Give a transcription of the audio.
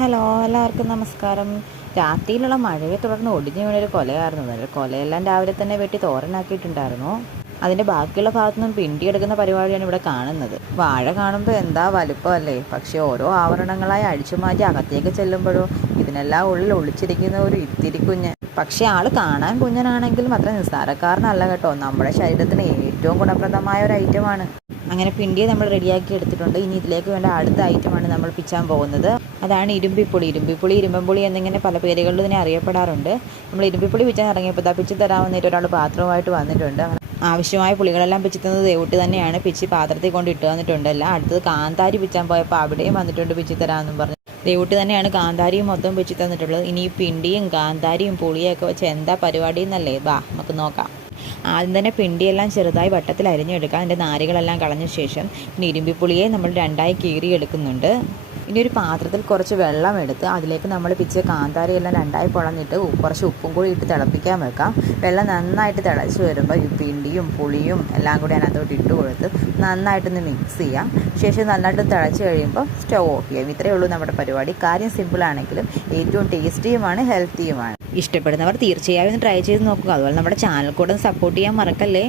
Hello, എല്ലാവർക്കും നമസ്കാരം. രാത്രിയിലുള്ള മഴയെ തുടർന്ന് ഒടിഞ്ഞു വീണൊരു കൊലയായിരുന്നു. കൊലയെല്ലാം രാവിലെ തന്നെ വെട്ടി തോരനാക്കിയിട്ടുണ്ടായിരുന്നു. അതിൻ്റെ ബാക്കിയുള്ള ഭാഗത്തുനിന്നും പിണ്ടിയെടുക്കുന്ന പരിപാടിയാണ് ഇവിടെ കാണുന്നത്. വാഴ കാണുമ്പോൾ എന്താ വലുപ്പമല്ലേ, പക്ഷേ ഓരോ ആവരണങ്ങളായി അഴിച്ചു മാറ്റി അകത്തേക്ക് ചെല്ലുമ്പോഴോ ഇതിനെല്ലാം ഉള്ളിൽ ഒളിച്ചിരിക്കുന്ന ഒരു ഇത്തിരി കുഞ്ഞ്. പക്ഷേ ആൾ കാണാൻ കുഞ്ഞനാണെങ്കിലും അത്ര നിസ്സാരക്കാരനല്ല കേട്ടോ. നമ്മുടെ ശരീരത്തിന് ഏറ്റവും ഗുണപ്രദമായ ഒരു ഐറ്റമാണ്. അങ്ങനെ പിണ്ടിയെ നമ്മൾ റെഡിയാക്കി എടുത്തിട്ടുണ്ട്. ഇനി ഇതിലേക്ക് വേണ്ട അടുത്ത ഐറ്റമാണ് നമ്മൾ പിച്ചാൻ പോകുന്നത്. അതാണ് ഇരുമ്പിപ്പുളി. ഇരുമ്പമ്പുളി എന്നിങ്ങനെ പല പേരുകളിൽ ഇതിനെ അറിയപ്പെടാറുണ്ട്. നമ്മൾ ഇരുമ്പിപ്പുളി പിച്ചാൻ ഇറങ്ങിയപ്പോൾ പിച്ച് തരാവുന്നേറ്റ് ഒരാൾ പാത്രവുമായിട്ട് വന്നിട്ടുണ്ട്. അങ്ങനെ ആവശ്യമായ പുളികളെല്ലാം പിച്ചി തന്നത് ദേവൂട്ടി തന്നെയാണ്. പിച്ചി പാത്രത്തിൽ കൊണ്ട് ഇട്ട് വന്നിട്ടുണ്ട്. അടുത്തത് കാന്താരി പിച്ചാൻ പോയപ്പോൾ അവിടെയും വന്നിട്ടുണ്ട് പിച്ചി തരാമെന്നും പറഞ്ഞു. ദേവൂട്ടി തന്നെയാണ് കാന്താരിയും മൊത്തം പിച്ചി തന്നിട്ടുള്ളത്. ഇനി ഈ പിണ്ടിയും കാന്താരിയും പുളിയൊക്കെ വെച്ച് എന്താ പരിപാടി എന്നല്ലേ, ബാ നമുക്ക് നോക്കാം. ആദ്യം തന്നെ പിണ്ടിയെല്ലാം ചെറുതായി വട്ടത്തിൽ അരിഞ്ഞെടുക്കാം. അതിൻ്റെ നാരുകളെല്ലാം കളഞ്ഞ ശേഷം ഇനി ഇരുമ്പിപ്പുളിയെ നമ്മൾ രണ്ടായി കീറിയെടുക്കുന്നുണ്ട്. ഇനി ഒരു പാത്രത്തിൽ കുറച്ച് വെള്ളം എടുത്ത് അതിലേക്ക് നമ്മൾ പിച്ചിയ കാന്താരിയെല്ലാം രണ്ടായി പൊളഞ്ഞിട്ട് കുറച്ച് ഉപ്പും കൂടി ഇട്ട് തിളപ്പിക്കാൻ വെക്കാം. വെള്ളം നന്നായിട്ട് തിളച്ച് വരുമ്പോൾ ഈ പിണ്ടിയും പുളിയും എല്ലാം കൂടി അതിനകത്തോട്ട് ഇട്ട് കൊടുത്ത് നന്നായിട്ടൊന്ന് മിക്സ് ചെയ്യാം. ശേഷം നന്നായിട്ട് തിളച്ച് കഴിയുമ്പോൾ സ്റ്റവ് ഓഫ് ചെയ്യാം. ഇത്രയേ ഉള്ളൂ നമ്മുടെ പരിപാടി. കാര്യം സിമ്പിളാണെങ്കിലും ഏറ്റവും ടേസ്റ്റിയുമാണ്, ഹെൽത്തിയുമാണ്. ഇഷ്ടപ്പെടുന്നവർ തീർച്ചയായും ട്രൈ ചെയ്ത് നോക്കുക. അതുപോലെ നമ്മുടെ ചാനൽ കൂടെ സപ്പോർട്ട് ചെയ്യാൻ മറക്കല്ലേ.